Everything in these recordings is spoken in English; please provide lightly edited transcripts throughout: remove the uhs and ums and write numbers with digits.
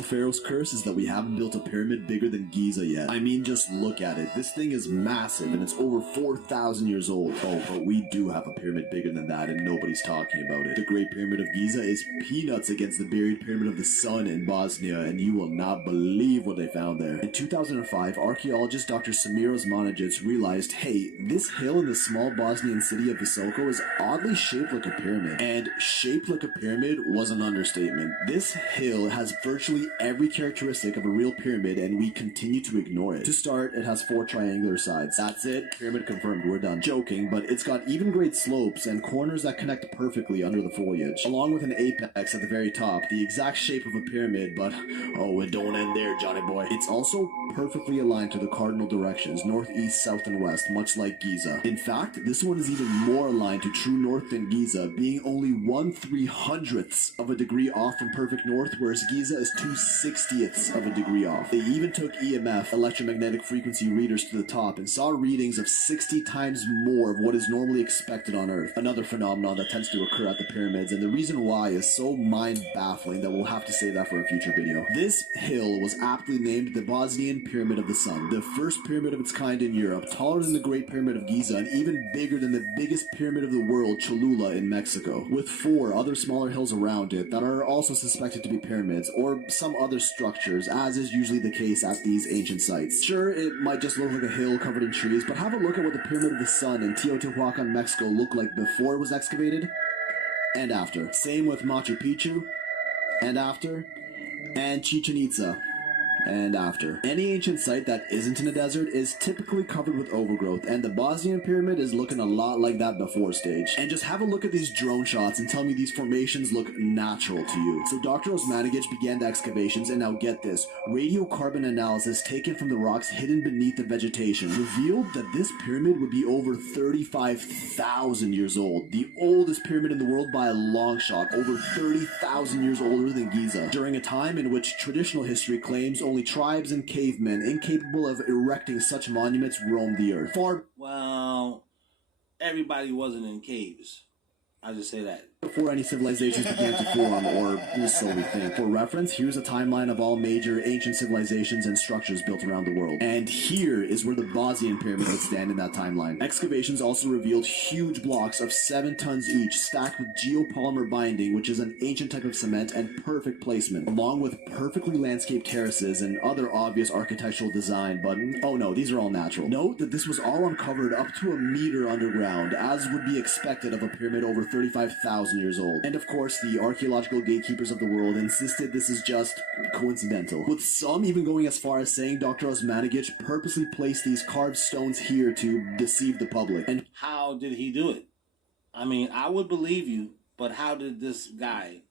real Pharaoh's curse is that we haven't built a pyramid bigger than Giza yet. I mean, just look at it. This thing is massive and it's over 4,000 years old. Oh, but we do have a pyramid bigger than that and nobody's talking about it. The Great Pyramid of Giza is peanuts against the buried Pyramid of the Sun in Bosnia, and you will not believe what they found there. In 2005, archaeologist Dr. Samir Osmanagic realized, hey, this hill in the small Bosnian city of Visoko is oddly shaped like a pyramid. And shaped like a pyramid was an understatement. This hill has virtually every characteristic of a real pyramid, and we continue to ignore it. To start, it has 4 triangular sides. That's it. Pyramid confirmed. We're done. Joking, but it's got even grade slopes and corners that connect perfectly under the foliage, along with an apex at the very top, the exact shape of a pyramid, but oh, it don't end there, Johnny boy. It's also perfectly aligned to the cardinal directions, north, east, south, and west, much like Giza. In fact, this one is even more aligned to true north than Giza, being only 1/300th of a degree off from perfect north, whereas Giza is 2/60ths of a degree off. They even took EMF, electromagnetic frequency readers, to the top and saw readings of 60 times more of what is normally expected on Earth. Another phenomenon that tends to occur at the pyramids, and the reason why is so mind-baffling that we'll have to save that for a future video. This hill was aptly named the Bosnian Pyramid of the Sun, the first pyramid of its kind in Europe, taller than the Great Pyramid of Giza and even bigger than the biggest pyramid of the world, Cholula in Mexico, with 4 other smaller hills around it that are also suspected to be pyramids or some other structures, as is usually the case at these ancient sites. Sure, it might just look like a hill covered in trees, but have a look at what the Pyramid of the Sun in Teotihuacan, Mexico looked like before it was excavated and after. Same with Machu Picchu and after, and Chichen Itza and after. Any ancient site that isn't in a desert is typically covered with overgrowth, and the Bosnian pyramid is looking a lot like that before stage. And just have a look at these drone shots and tell me these formations look natural to you. So Dr. Osmanagic began the excavations, and now get this, radiocarbon analysis taken from the rocks hidden beneath the vegetation revealed that this pyramid would be over 35,000 years old, the oldest pyramid in the world by a long shot, over 30,000 years older than Giza, during a time in which traditional history claims only tribes and cavemen incapable of erecting such monuments roamed the earth. Well, everybody wasn't in caves. I'll just say that. Before any civilizations began to form, or so we think. For reference, here's a timeline of all major ancient civilizations and structures built around the world. And here is where the Bosnian pyramid would stand in that timeline. Excavations also revealed huge blocks of 7 tons each, stacked with geopolymer binding, which is an ancient type of cement, and perfect placement, along with perfectly landscaped terraces and other obvious architectural design, but oh no, these are all natural. Note that this was all uncovered up to a meter underground, as would be expected of a pyramid over 35,000 years old. And of course, the archaeological gatekeepers of the world insisted this is just coincidental, with some even going as far as saying Dr. Osmanagic purposely placed these carved stones here to deceive the public. And how did he do it? I mean, I would believe you, but how did this guy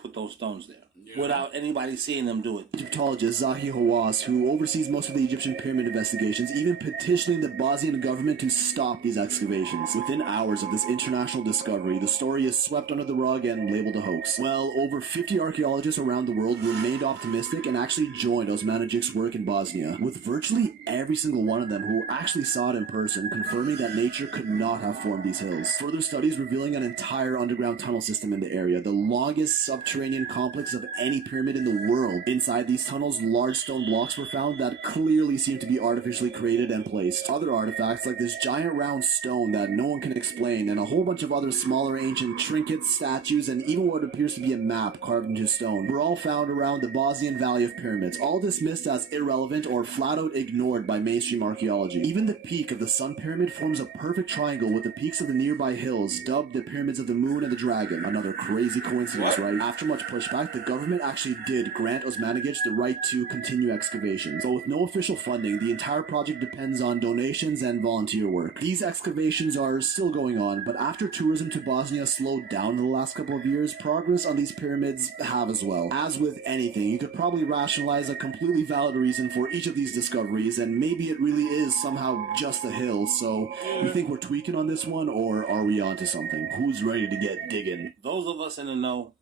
put those stones there without anybody seeing them do it? Egyptologist Zahi Hawass, who oversees most of the Egyptian pyramid investigations, even petitioning the Bosnian government to stop these excavations. Within hours of this international discovery, the story is swept under the rug and labeled a hoax. Well, over 50 archaeologists around the world remained optimistic and actually joined Osmanagic's work in Bosnia, with virtually every single one of them who actually saw it in person confirming that nature could not have formed these hills. Further studies revealing an entire underground tunnel system in the area, the longest subterranean complex of any pyramid in the world. Inside these tunnels, large stone blocks were found that clearly seemed to be artificially created and placed. Other artifacts, like this giant round stone that no one can explain, and a whole bunch of other smaller ancient trinkets, statues, and even what appears to be a map carved into stone, were all found around the Bosnian Valley of Pyramids, all dismissed as irrelevant or flat out ignored by mainstream archaeology. Even the peak of the Sun Pyramid forms a perfect triangle with the peaks of the nearby hills, dubbed the Pyramids of the Moon and the Dragon. Another crazy coincidence, right? After much pushback, the government actually did grant Osmanagic the right to continue excavations, but with no official funding, the entire project depends on donations and volunteer work. These excavations are still going on, but after tourism to Bosnia slowed down in the last couple of years, progress on these pyramids have as well. As with anything, you could probably rationalize a completely valid reason for each of these discoveries, and maybe it really is somehow just a hill, so you think we're tweaking on this one, or are we onto something? Who's ready to get digging? Those of us in the know,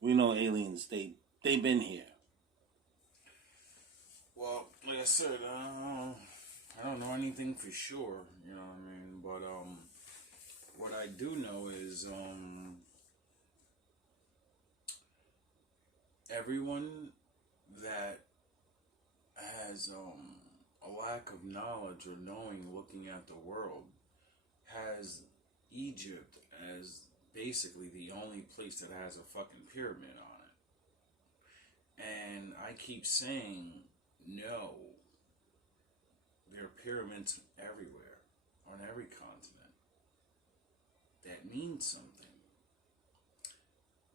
we know aliens, they've been here. Well, like I said, I don't know anything for sure, you know what I mean, but what I do know is everyone that has a lack of knowledge or knowing, looking at the world, has Egypt as basically the only place that has a fucking pyramid on it. And I keep saying, no, there are pyramids everywhere, on every continent. That means something.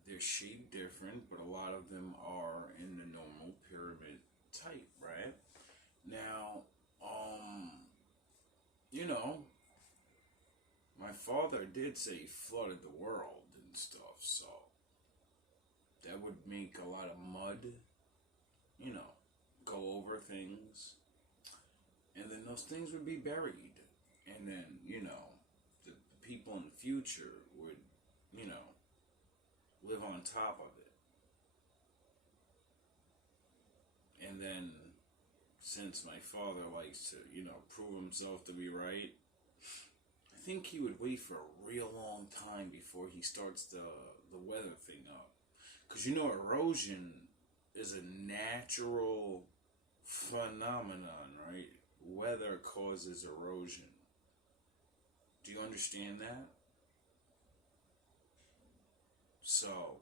They're shaped different, but a lot of them are in the normal pyramid type, right? Now, you know, my father did say he flooded the world and stuff, so that would make a lot of mud, you know, go over things, and then those things would be buried, and then, you know, the people in the future would, you know, live on top of it. And then, since my father likes to, you know, prove himself to be right, I think he would wait for a real long time before he starts the weather thing up. Because, you know, erosion is a natural phenomenon, right? Weather causes erosion. Do you understand that? So,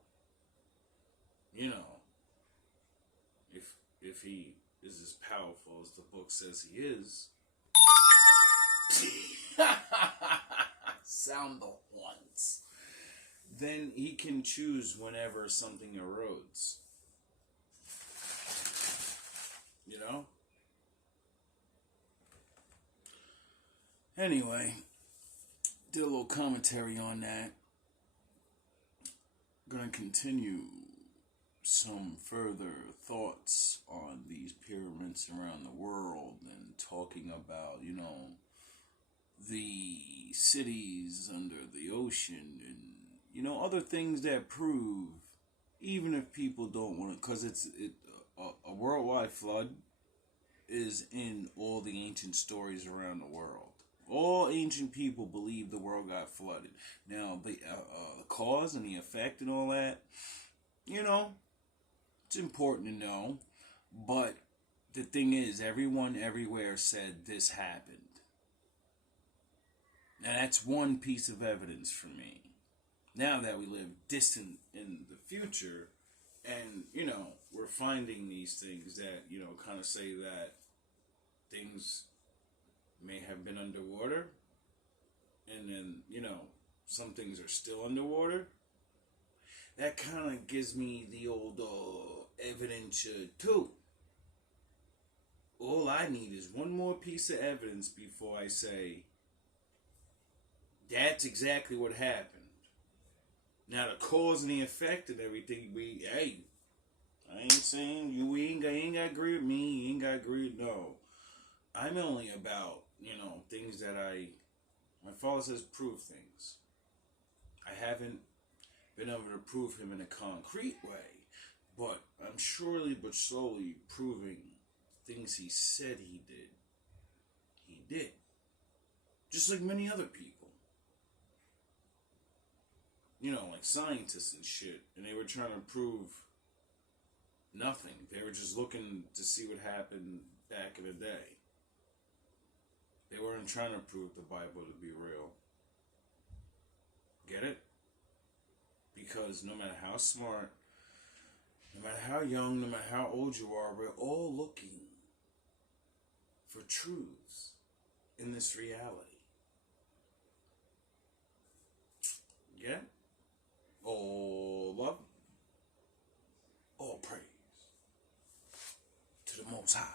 you know, if he is as powerful as the book says he is, sound the horns, then he can choose whenever something erodes. You know? Anyway, did a little commentary on that. Gonna continue some further thoughts on these pyramids around the world and talking about, you know, the cities under the ocean and, you know, other things that prove, even if people don't want to, because a worldwide flood is in all the ancient stories around the world. All ancient people believe the world got flooded. Now, the cause and the effect and all that, you know, it's important to know. But the thing is, everyone everywhere said this happened. Now, that's one piece of evidence for me. Now that we live distant in the future, and, you know, we're finding these things that, you know, kind of say that things may have been underwater, and then, you know, some things are still underwater. That kind of gives me the old evidence too. All I need is one more piece of evidence before I say, that's exactly what happened. Now, the cause and the effect and everything, I ain't saying we ain't gotta agree with me, you ain't gotta agree with, no. I'm only about, you know, things that my father says prove things. I haven't been able to prove him in a concrete way, but I'm surely but slowly proving things he said he did. He did. Just like many other people. You know, like scientists and shit, and they were trying to prove nothing. They were just looking to see what happened back in the day. They weren't trying to prove the Bible to be real. Get it? Because no matter how smart, no matter how young, no matter how old you are, we're all looking for truths in this reality. Get it? All love, all praise to the Most High.